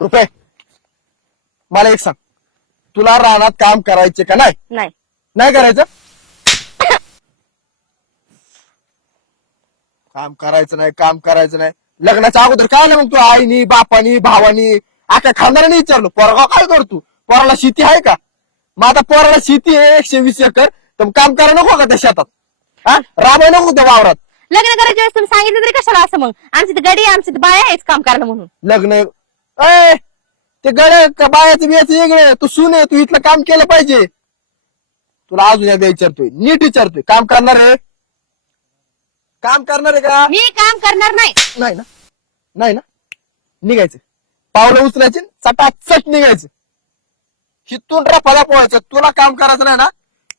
रुपये मला एक सांग, तुला रानात काम करायचे का नाही? नाही. नाही करायचं? काम करायचं नाही, काम करायचं नाही. लग्नाच्या अगोदर काय ना मग तू आईनी बापानी भावानी आता खानदाराने विचारलं पोरगा काय करतो, पोराला शेती आहे का? मग आता पोराला शेती आहे 120 एकर, तर काम करा नको का त्या शेतात? हा, राबाय नको त्या वावरात? लग्न करायच्या वेळेस तुम्ही सांगितलं तरी कशाला असं? मग आमची गाडी आमची बाया आहेच काम करायला म्हणून. लग्न ए ते गड का बायाचं बियाचं वेगळे, तू सून आहे, तू इथलं काम केलं पाहिजे. तुला अजून एकदा विचारतोय, नीट विचारतोय, काम करणार आहे? काम करणार आहे का? मी काम करणार नाही. नाही ना? नाही ना? निघायचं, पावलं उचलायचे, चटाचट निघायचं. हिथून रफाला पोहायचं. तुला काम करायचं नाही ना,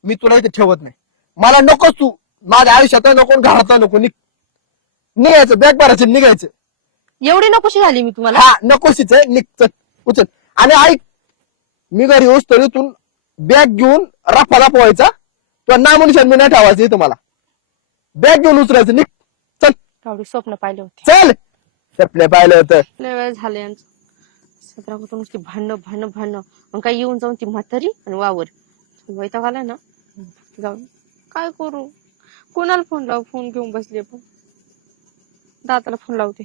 मी तुला इथे ठेवत नाही. मला नकोच तू माझ्या आयुष्यात नको, घरात नको. निघायचं, बॅग भरायचं, निघायचं. एवढी नकोशी झाली मी तुम्हाला? हा नकोशीच आहे, निघ, चल उचल. आणि ऐक, मी घरी येऊस तरी तू बॅग घेऊन रफाला पोहायचा. तुला नामनिशान मी नाही ठेवायचं इथं. मला बॅग घेऊन उचलायचं, निघ, चल. एवढी स्वप्न पाहिले होते, चल. सपले पाहिलं होतं. लय वेळ झाले यांचं. सत्रापासून नुसती भांडणं भांडणं भांडणं. मग काय येऊन जाऊन ती म्हातारी आणि वावर वैताग आलाय ना. जाऊन काय करू, कोणाला फोन लावू? फोन घेऊन बसले, पण दादाला फोन लावते.